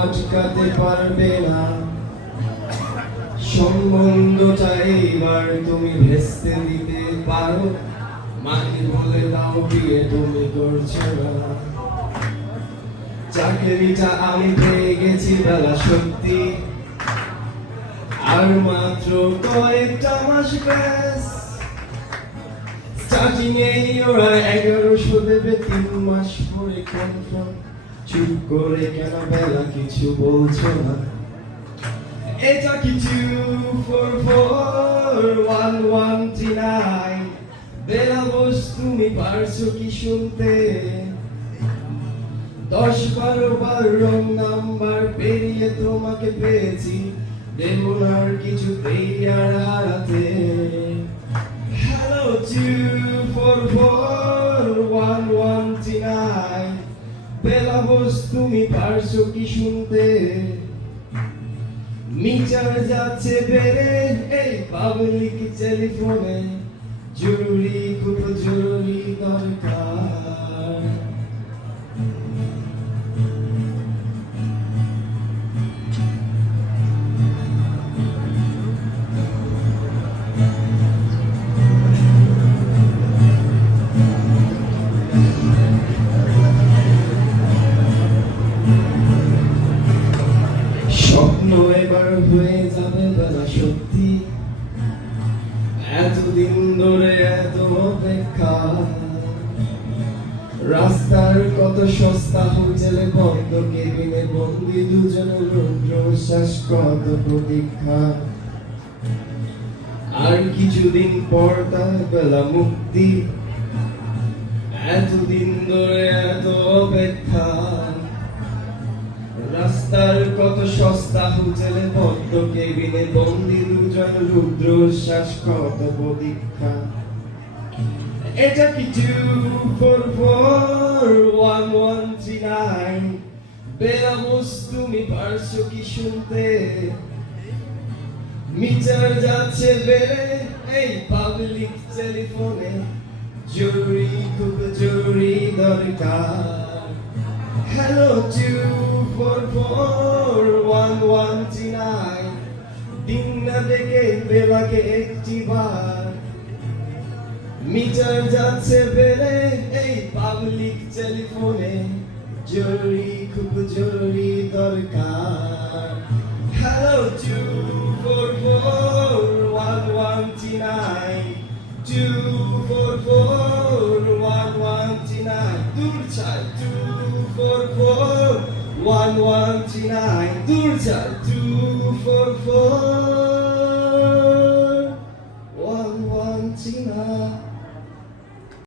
আটকাতে পারবে না সম্বন্ধটা এইবার তুমি ভেস্তে দিতে পারো মাকে বলে দাও বিয়ে তুমি করছো না চাকরিটা আমি পেয়ে গেছি বেলা সত্যি আর মাত্র কয়েকটা মাস ব্যাস স্টার্টিং এই ওরা 1100 দেবে 3 মাস পরে কনফার্ম চুপ করে কেন বেলা কিছু বলছো না এটা কি 2441139 বেলা বস তুমি পারছো কি শুনতে 10-12 বার রং নাম্বার পেরিয়ে তোমাকে পেয়েছি দেব না আর কিছুতেই আর হারাতে হ্যালো 2441139 বেলা বস তুমি পারছো কি শুনতে মিটার যাচ্ছে বেড়ে এই পাবলিক টেলিফোনে জরুরি খুব জরুরি দরকার স্বপ্ন এবার হয়ে যাবে বেলা সত্যি এতদিন ধরে এত অপেক্ষা রাস্তার কত সস্তা হোটেলে বন্ধ কেবিনে বন্দি দুজনের রুদ্রশ্বাস কত প্রতীক্ষা আর কিছুদিন পর তার বেলা মুক্তি এতদিন ধরে এত অপেক্ষা রাস্তার কত সস্তা হোটেলে বদ্ধ কেবিনে বন্দি দুজন রুদ্রশ্বাস কত প্রতীক্ষা এটা কি 2441139 বেলা বস তুমি পারছো কি শুনতে মিটার যাচ্ছে বেড়ে এই পাবলিক টেলিফোনে জরুরি খুব জরুরি দরকার হ্যালো 2441139 দিন না দেখে বেলাকে একটি বার মিটার যাচ্ছে বেড়ে এই পাবলিক টেলিফোনে জরুরি খুব জরুরি দরকার হ্যালো 2441139 2441139 দূর ছাড় 2441139 দূর ছাড় 2441139